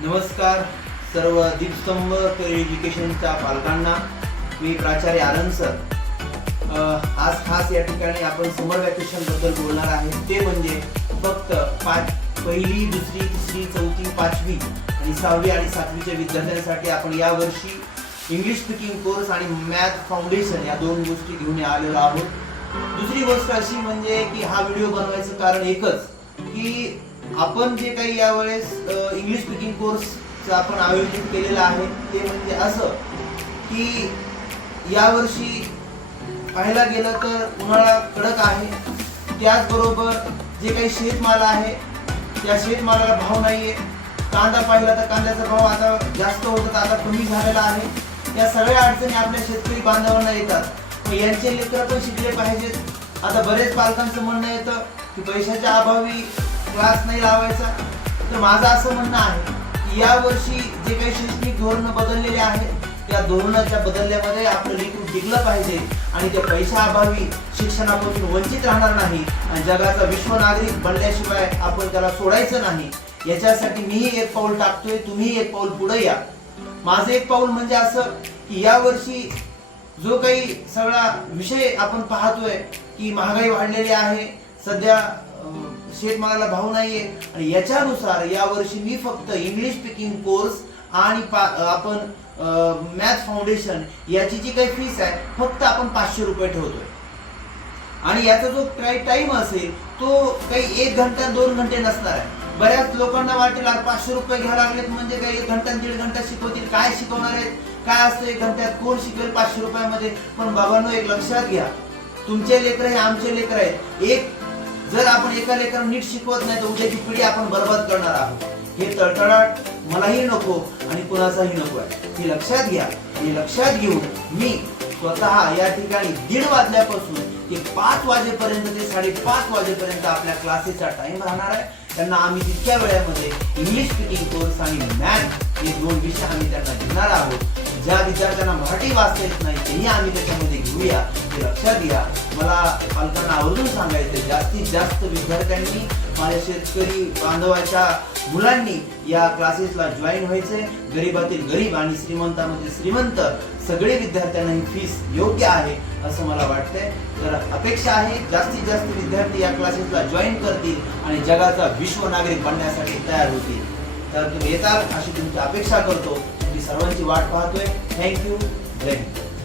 नमस्कार सर्व दीपस्तंभ तर एज्युकेशनच्या पालकांना. मी प्राचार्य आनंद सर. आज खास या ठिकाणी आपण समर वॅकेशनबद्दल बोलणार आहे. ते म्हणजे फक्त पाच पहिली दुसरी तिसरी चौथी पाचवी आणि सहावी आणि सातवीच्या विद्यार्थ्यांसाठी आपण यावर्षी इंग्लिश स्पीकिंग कोर्स आणि मॅथ फाउंडेशन या दोन गोष्टी घेऊन आलेलो आहोत. दुसरी गोष्ट अशी म्हणजे की हा व्हिडिओ बनवायचं कारण एकच की आपण जे काही यावेळेस इंग्लिश स्पीकिंग कोर्स आपण आयोजित केलेलं आहे ते म्हणजे असं की यावर्षी पाहायला गेलं तर उन्हाळा कडक आहे. त्याचबरोबर जे काही शेतमाल आहे त्या शेतमालाला भाव नाहीये. कांदा पाहिला तर कांद्याचा भाव आता जास्त होता तर आता कमी झालेला आहे. या सगळ्या अडचणी आपल्या शेतकरी बांधवांना येतात. मग यांचे लेकर पण शिकले पाहिजेत. आता बरेच पालकांचं म्हणणं येतं की पैशाच्या अभावी क्लास नाही लावायचा. तर माझं असं म्हणणं आहे की यावर्षी जे काही शैक्षणिक धोरणं बदललेले आहेत त्या धोरणाच्या बदलल्यामध्ये आपलं लेकरू टिकलं पाहिजे आणि त्या पैशाअभावी शिक्षणापासून वंचित राहणार नाही आणि जगाचा विश्व नागरिक बनल्याशिवाय आपण त्याला सोडायचं नाही. याच्यासाठी मीही एक पाऊल टाकतोय तुम्ही एक पाऊल पुढे या. माझं एक पाऊल म्हणजे असं की यावर्षी जो काही सगळा विषय आपण पाहतोय की महागाई वाढलेली आहे सध्या शेतमालाला भाव नाहीये. आणि याच्यानुसार यावर्षी मी फक्त इंग्लिश स्पीकिंग कोर्स आणि पा- आपण मॅथ फाउंडेशन याची जी काही फीस आहे फक्त आपण पाचशे रुपये ठेवतोय. आणि याचा जो काही टाइम असेल तो काही एक घंटा दोन घंटे नसणार आहे. बऱ्याच लोकांना वाटेल पाचशे रुपये घ्यायला लागलेत म्हणजे काही एक घंटा दीड घंटा शिकवतील? काय शिकवणार आहेत? काय असतं एक घंट्यात? कोण शिकेल पाचशे रुपयामध्ये? पण बाबांनो एक लक्षात घ्या. तुमचे लेकर हे आमचे लेकर आहेत. एक जर आपण एका लेकराला नीट शिकवत नाही तर उद्याची पिढी आपण बर्बाद करणार आहोत. हे तळतळाट मलाही नको आणि कुणाचाही नको आहे. हे लक्षात घ्या. हे लक्षात घेऊन मी स्वतः या ठिकाणी दीड वाजल्यापासून ते पाच वाजेपर्यंत ते साडेपाच वाजेपर्यंत आपल्या क्लासेसचा टाइम राहणार आहे. त्यांना आम्ही तितक्या वेळामध्ये इंग्लिश स्पीकिंग कोर्स आणि मॅथ हे दोन विषय आम्ही त्यांना देणार आहोत. ज्या विद्यार्थ्यांना मराठी वाचता येत नाही तेही आम्ही त्याच्यामध्ये घेऊया. ते लक्षात घ्या. मला पालकांना आवर्जून सांगायचं जास्तीत जास्त विद्यार्थ्यांनी माझ्या शेतकरी बांधवाच्या मुलांनी या क्लासेसला जॉईन व्हायचे गरीबातील गरीब आणि श्रीमंतामध्ये श्रीमंत सगळे विद्यार्थ्यांना ही फीस योग्य आहे असं मला वाटतंय. तर अपेक्षा आहे जास्तीत जास्त विद्यार्थी या क्लासेसला जॉईन करतील आणि जगाचा विश्व नागरिक बनण्यासाठी तयार होतील. तर तुम्ही येताल अशी तुमची अपेक्षा करतो. सर्वांची वाट पाहतोय. थँक्यू जय हिंद